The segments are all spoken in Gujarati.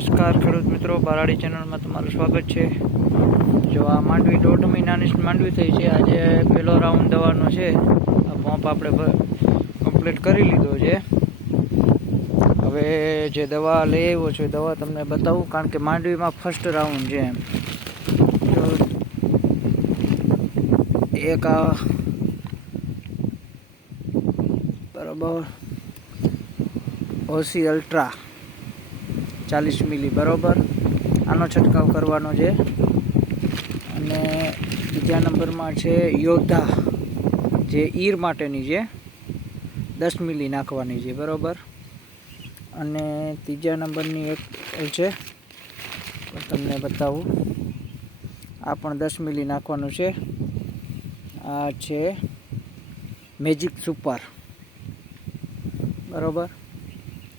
નમસ્કાર ખેડૂત મિત્રો, બારાડી ચેનલમાં તમારું સ્વાગત છે। જો આ માંડવી 1.5 મહિનાની માંડવી થઈ છે। આજે પહેલો રાઉન્ડ દવાનો છે। આ પંપ આપણે કમ્પ્લીટ કરી લીધો છે। હવે જે દવા લઈ આવ્યો છું દવા તમને બતાવું, કારણ કે માંડવીમાં ફર્સ્ટ રાઉન્ડ છે એમ। જો એક આ બરાબર ઓસી અલ્ટ્રા 40 મિલી બરાબર, આનો છંટકાવ કરવાનો છે। અને બીજા નંબરમાં છે યોદ્ધા, જે ઈર માટેની છે, 10 મિલી નાખવાની છે બરાબર। અને ત્રીજા નંબરની એક છે, તમને બતાવું, આ પણ 10 મિલી નાખવાનું છે। આ છે મેજિક સુપર બરાબર।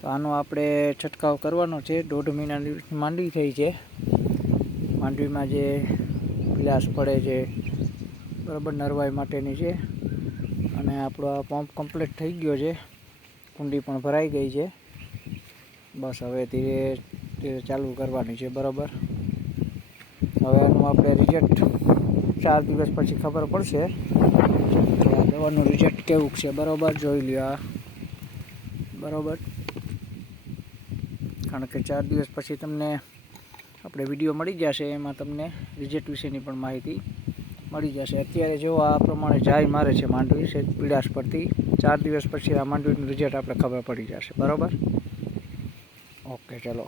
તો આનો આપણે છંટકાવ કરવાનો છે। 1.5 મહિનાની માંડવી થઈ છે। માંડવીમાં જે પીલાશ પડે છે બરાબર, નરવાઈ માટેની છે। અને આપણો આ પંપ કમ્પ્લીટ થઈ ગયો છે, કુંડી પણ ભરાઈ ગઈ છે। બસ હવે ધીરે ધીરે ચાલુ કરવાની છે બરાબર। હવે આનું આપણે રિઝલ્ટ 4 દિવસ પછી ખબર પડશે કે આ દવાનું રિઝલ્ટ કેવું છે બરાબર। જોઈ લ્યો આ બરાબર, કારણ કે 4 દિવસ પછી તમને આપણે વિડીયો મળી જશે, એમાં તમને રિઝલ્ટ વિશેની પણ માહિતી મળી જશે। અત્યારે જો આ પ્રમાણે જાય મારે છે માંડવી છે પીળાશ પરથી, 4 દિવસ પછી આ માંડવીનું રિઝલ્ટ આપણે ખબર પડી જશે બરાબર। ઓકે, ચલો।